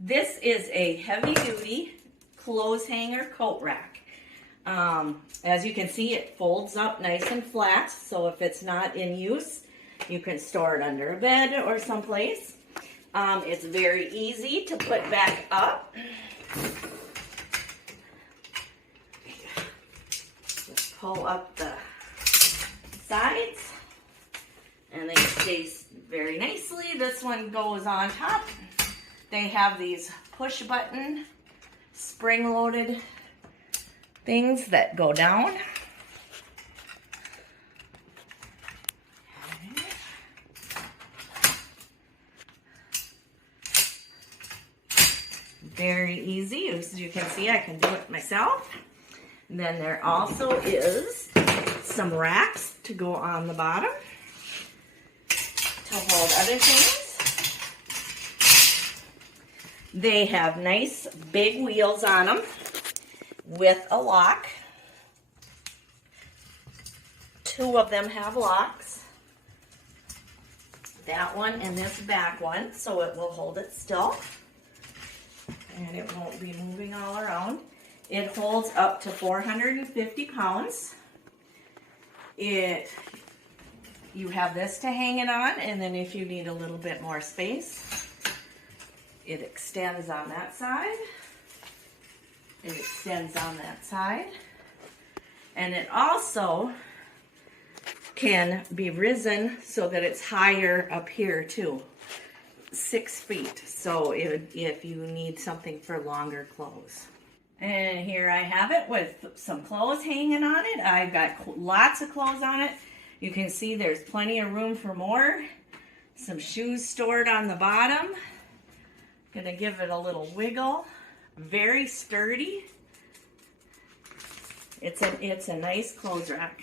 This is a heavy-duty clothes hanger coat rack. As you can see, it folds up nice and flat, so if it's not in use, you can store it under a bed or someplace. It's very easy to put back up. Just pull up the sides, and they stay very nicely. This one goes on top. They have these push button spring loaded things that go down. Very easy. As you can see, I can do it myself. And then there also is some racks to go on the bottom to hold other things. They have nice big wheels on them with a lock. 2 of them have locks. That one and this back one, so it will hold it still. And it won't be moving all around. It holds up to 450 pounds. You have this to hang it on, and then if you need a little bit more space, it extends on that side. It extends on that side. And it also can be risen so that it's higher up here too. 6 feet, so if you need something for longer clothes. And here I have it with some clothes hanging on it. I've got lots of clothes on it. You can see there's plenty of room for more. Some shoes stored on the bottom. Gonna give it a little wiggle. Very sturdy. It's a nice clothes rack.